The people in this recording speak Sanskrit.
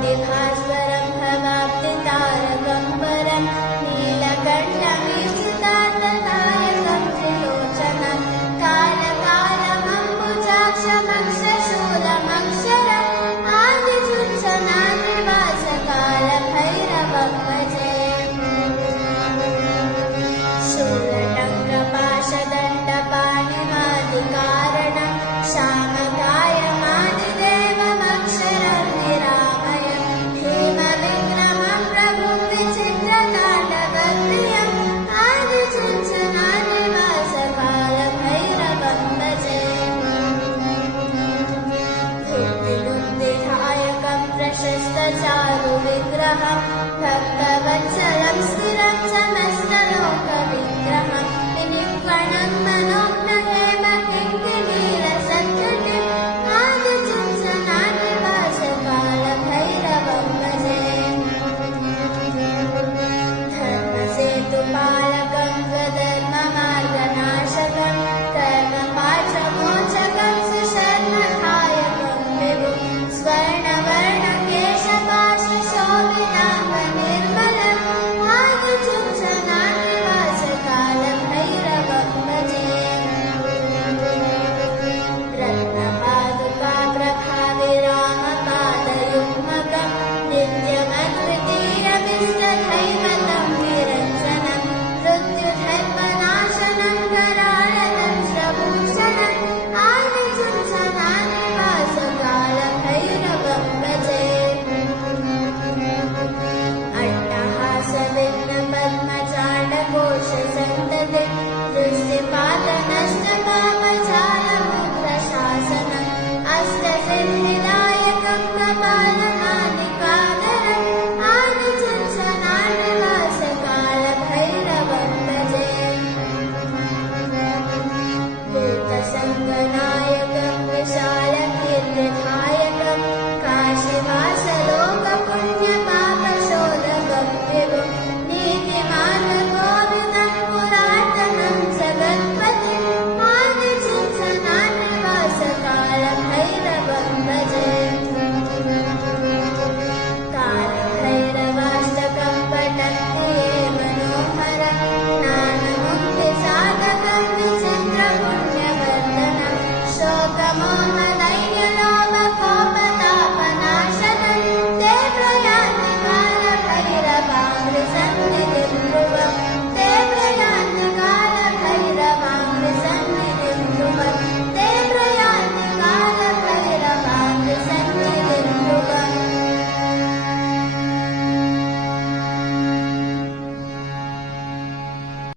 भास्वरं भवाब्धितारकं वरं नीलकण्ठमीशितार्थदायकं त्रिलोचनं कालकालमम्बुजाक्षमक्षशूलमक्षरम् आदिचुञ्चनानिवासकालभैरवं भजे शूलटङ्कपाशदण्डपाणिमादिकारणं श्यामकायमादिदेवमक्षरं निरामयं हेमविक्रमं प्रभुं विचित्रताण्डवप्रियम् आदिचुञ्चनानिवासकालभैरवं भजे बुद्धिबुद्धिदायकं प्रशस्तचारुविग्रहं भक्तवत्सलं स्थिरं समस्तलोकविग्रहं विनिक्वणं मनोज्ञहेमकिङ्किणीरसत्कृतिम् आदिचुञ्चनानिवासकालभैरवं भजे धर्मसेतुपालकं स्वधर्ममार्गनाशकं कर्मपाशमोचकं सुशर्मदायकं विभुं स्वर्णवर्णकेशपाशशोभिताङ्गनिर्मलम् आदिचुञ्चनानिवासकालभैरवं भजे रत्नपादुकाप्रभाविरामपादयुग्मकं नित्यमद्वितीयमिष्टदैवतं निरञ्जनं मृत्युधर्मनाशनं करालदंश्रभूषणम् आदिचुञ्चनानिवासकालभैरवं भजे अट्टहासविघ्नपद्मचाण्डकोशसन्तते दृष्टिपातनष्टपापजालमुग्रशासनम् अष्टसिद्धिदायकं कपालनादिकाधरम् आदिचुञ्चनानिवासकालभैरवं भजे भूतसङ्गनायकं विशालकीर्तिदायकं काशीवासलोकपुण्यपापशोधकं विभुं नीतिमार्गकोविदं पुरातनं जगत्पतिम् आदिचुञ्चनानिवासकालभैरवं भजे कालभैरवाष्टकं पठन्ति ये मनोहरं ज्ञानमुक्तिसाधकं विचित्रपुण्यवर्धनं शोकमोह